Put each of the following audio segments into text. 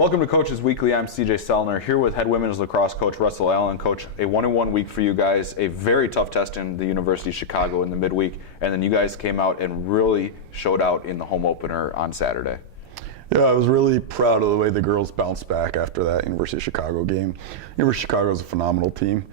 Welcome to Coaches Weekly. I'm CJ Sellner here with head women's lacrosse coach Russell Allen. Coach, a 1-1 week for you guys, a very tough test in the University of Chicago in the midweek, and then you guys came out and really showed out in the home opener on Saturday. Yeah, I was really proud of the way the girls bounced back after that University of Chicago game. University of Chicago is a phenomenal team.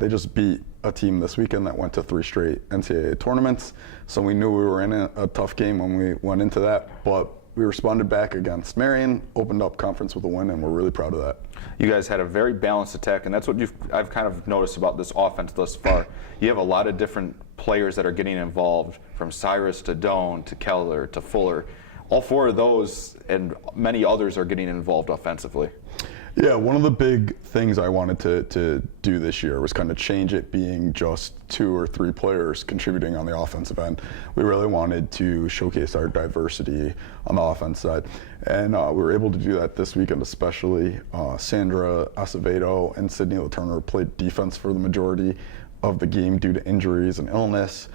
They just beat a team this weekend that went to 3 straight NCAA tournaments, so we knew we were in a tough game when we went into that, but we responded back against Marion, opened up conference with a win, and we're really proud of that. You guys had a very balanced attack, and that's what I've kind of noticed about this offense thus far. You have a lot of different players that are getting involved, from Cyrus to Doan to Keller to Fuller. All 4 of those and many others are getting involved offensively. Yeah, one of the big things I wanted to do this year was kind of change it being just 2 or 3 players contributing on the offensive end. We really wanted to showcase our diversity on the offense side, and we were able to do that this weekend especially. Sandra Acevedo and Sydney LaTurner played defense for the majority of the game due to injuries and illness,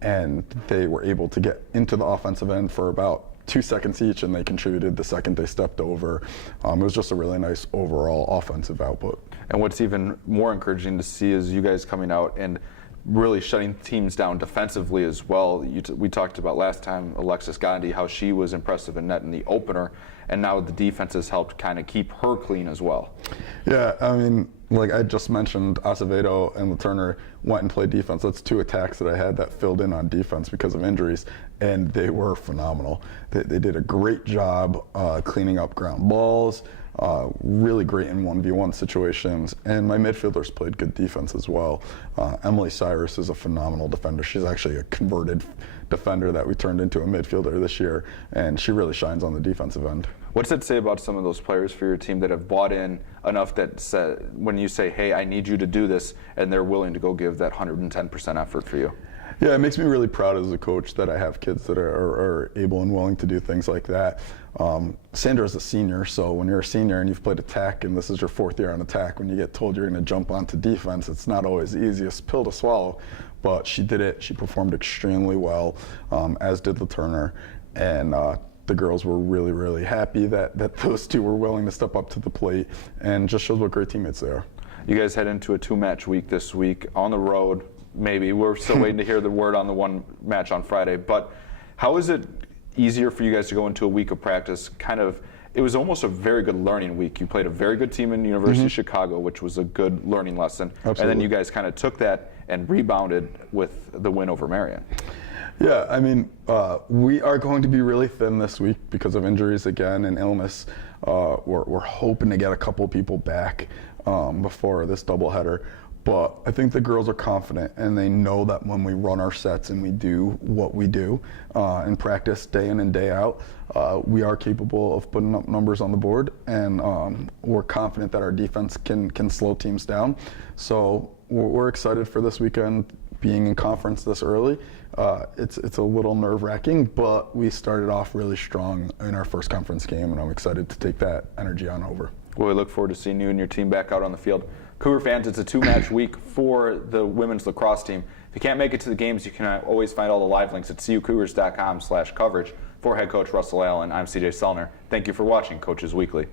and they were able to get into the offensive end for about 2 seconds each, and they contributed the second they stepped over. It was just a really nice overall offensive output. And what's even more encouraging to see is you guys coming out and really shutting teams down defensively as well. We talked about last time Alexis Gandhi, how she was impressive in net in the opener, and now the defense has helped kind of keep her clean as well. Yeah, I mean, like I just mentioned, Acevedo and LaTurner went and played defense. That's 2 attacks that I had that filled in on defense because of injuries, and they were phenomenal. They did a great job cleaning up ground balls, really great in 1v1 situations, and my midfielders played good defense as well. Emily Cyrus is a phenomenal defender. She's actually a converted defender that we turned into a midfielder this year, and she really shines on the defensive end. What's it say about some of those players for your team that have bought in enough that when you say, hey, I need you to do this, and they're willing to go give that 110% effort for you? Yeah, it makes me really proud as a coach that I have kids that are able and willing to do things like that. Sandra's a senior, so when you're a senior and you've played attack and this is your 4th year on attack, when you get told you're going to jump onto defense, it's not always the easiest pill to swallow. But she did it. She performed extremely well, as did LaTurner. And the girls were really, really happy that those 2 were willing to step up to the plate, and just shows what great teammates they are. You guys head into a 2-match week this week on the road. Maybe we're still waiting to hear the word on the 1 match on Friday, but how is it easier for you guys to go into a week of practice? It was almost a very good learning week. You played a very good team in University of Chicago, which was a good learning lesson. Absolutely. And then you guys kind of took that and rebounded with the win over Marion. Yeah, I mean, we are going to be really thin this week because of injuries again and illness. We're hoping to get a couple people back before this doubleheader. But I think the girls are confident, and they know that when we run our sets and we do what we do in practice day in and day out, we are capable of putting up numbers on the board, and we're confident that our defense can slow teams down. So we're excited for this weekend. Being in conference this early, it's a little nerve-wracking, but we started off really strong in our first conference game, and I'm excited to take that energy on over. Well, we look forward to seeing you and your team back out on the field. Cougar fans, it's a 2-match week for the women's lacrosse team. If you can't make it to the games, you can always find all the live links at cucougars.com/coverage. For head coach Russell Allen, I'm CJ Sellner. Thank you for watching Coaches Weekly.